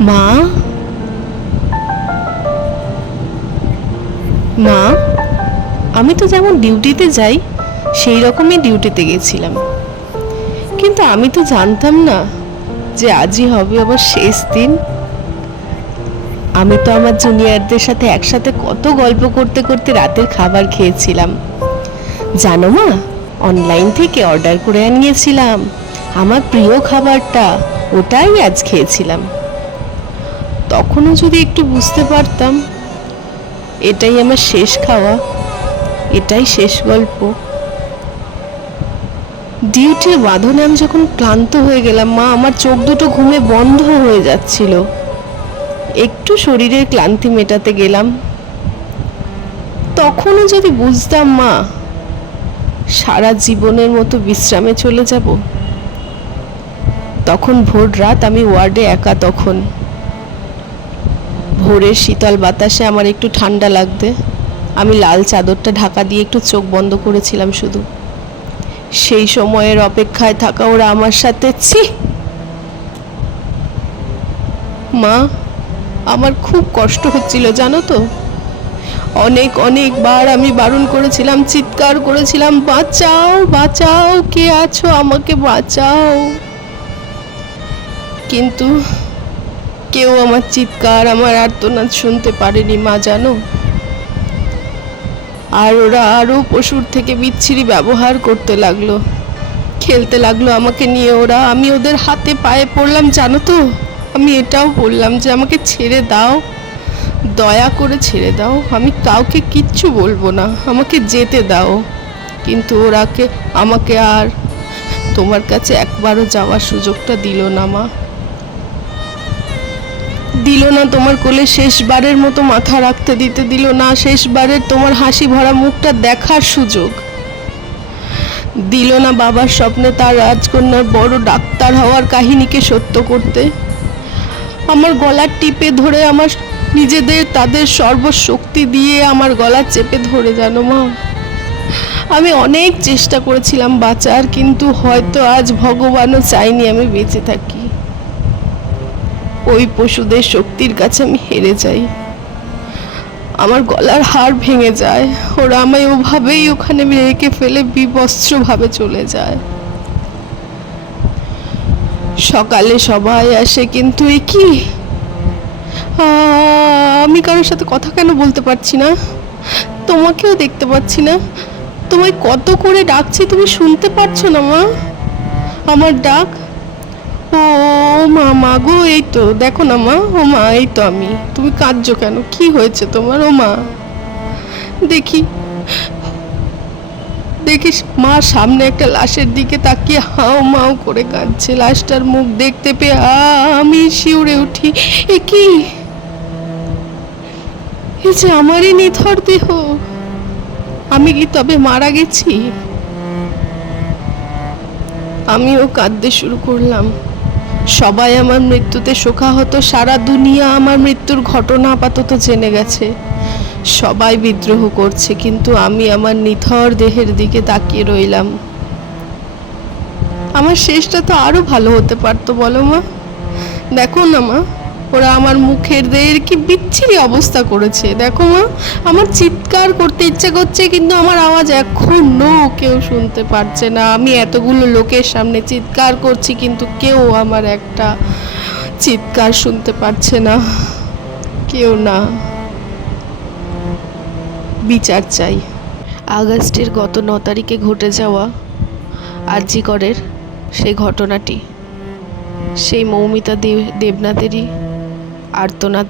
মা? মা, আমি তো যেমন ডিউটিতে যাই, সেই রকমই ডিউটিতে গেছিলাম। কিন্তু আমি তো জানতাম না যে আজই হবে আবার শেষ দিন। আমি তো আমার জুনিয়রদের সাথে একসাথে কত গল্প করতে করতে রাতের খাবার খেয়েছিলাম। জানো মা অনলাইন থেকে অর্ডার করে আনিয়েছিলাম। আমার প্রিয় খাবারটা। ওটাই আজ খেয়েছিলাম। তখনও যদি একটু বুঝতে পারতাম, এটাই আমার শেষ খাওয়া, এটাই শেষ গল্প। ডিউটির বাঁধনে আমি যখন ক্লান্ত হয়ে গেলাম, মা, আমার চোখ দুটো ঘুমে বন্ধ হয়ে যাচ্ছিল। একটু শরীরের ক্লান্তি মেটাতে গেলাম। তখনও যদি বুঝতাম, মা, সারা জীবনের মতো বিশ্রামে চলে যাব। তখন ভোর রাত আমি ওয়ার্ডে একা তখন। ভোরের শীতল বাতাসে আমার একটু ঠান্ডা লাগতে। আমি লাল চাদরটা ঢাকা দিয়ে একটু চোখ বন্ধ করেছিলাম শুধু। সেই সময়ের অপেক্ষায় থাকা ওরা আমার সাথে, ছি! মা, আমার খুব কষ্ট হচ্ছিল, জানো তো? অনেক অনেকবার আমি বারণ করেছিলাম, চিৎকার করেছিলাম, বাঁচাও বাঁচাও, কে আছো আমাকে বাঁচাও। কিন্তু কেউ আমার চিৎকার, আমার আর্তনাদ শুনতে পারেনি, মা জানো? আর ওরা আরও পশুর থেকে বিচ্ছিরি ব্যবহার করতে লাগল। খেলতে লাগল আমাকে নিয়ে ওরা। আমি ওদের হাতে পায়ে পড়লাম, জানো তো? আমি এটাও বললাম যে আমাকে ছেড়ে দাও। দয়া করে ছেড়ে দাও। আমি কাউকে কিচ্ছু বলব না। আমাকে যেতে দাও। কিন্তু ওরাকে, আমাকে আর তোমার কাছে একবারও যাওয়ার সুযোগটা দিল না, মা। দিল না তোমার কোলে, শেষবারের মতো মাথা রাখতে দিতে দিল না শেষবারের তোমার হাসি ভরা মুখটা দেখার সুযোগ। দিল না বাবার স্বপ্নে তার রাজকন্যার বড় ডাক্তার হওয়ার কাহিনীকে সত্য করতে। আমার গলা টিপে ধরে আমার নিজেদের, তাদের সর্বশক্তি দিয়ে আমার গলা চেপে ধরে, জানো মা? আমি অনেক চেষ্টা করেছিলাম বাঁচার, কিন্তু হয়তো আজ ভগবানও চাইনি আমি বেঁচে থাকি। ওই পশুদের শক্তির কাছে আমি হেরে যাই। আমার গলার হাড় ভেঙে যায়। ওরা আমায় ওভাবেই ওখানে রেখে ফেলে বিবস্ত্রভাবে চলে যায়। সকালে সবাই আসে, কিন্তু এ কি? আমি কারোর সাথে কথা কেন বলতে পারছি না? তোমাকেও দেখতে পাচ্ছি না। তোমায় কত করে ডাকছি তুমি শুনতে পারছ না, মা? আমার ডাক? ও মা মা গো, এই তো, দেখো না মা ও মা এই তো আমি। তুমি কাঁদছো কেন? কি হয়েছে তোমার ও মা দেখি। দেখিস, মা, সামনে একটা লাশের দিকে তাকিয়ে হাও মাও করে কাঁদছে। লাশটার মুখ দেখতে পেয়ে আমি শিউরে উঠি। এ কি? যে আমারই নিথর দেহ। আমি কি তবে মারা গেছি? আমিও কাঁদতে শুরু করলাম। সবাই আমার মৃত্যুতে শোকাহত, সারা দুনিয়া আমার মৃত্যুর ঘটনা আপাতত জেনে গেছে। সবাই বিদ্রোহ করছে, কিন্তু আমি আমার নিথর দেহের দিকে তাকিয়ে রইলাম। আমার শেষটা তো আরও ভালো হতে পারতো, বলো মা। দেখো না মা ওরা আমার মুখের দেহের কি বিচ্ছিরি অবস্থা করেছে। দেখো মা, আমার চিৎকার করতে ইচ্ছে করছে, কিন্তু আমার আওয়াজ এখনও কেউ শুনতে পারছে না। আমি এতগুলো লোকের সামনে চিৎকার করছি, কিন্তু কেউ আমার একটা চিৎকার শুনতে পারছে না। কেউ না। বিচার চাই। আগস্টের গত ন তারিখে ঘটে যাওয়া আরজিকরের সেই ঘটনাটি, সেই মৌমিতা দেব দেবনাথেরই আর্তনাদ।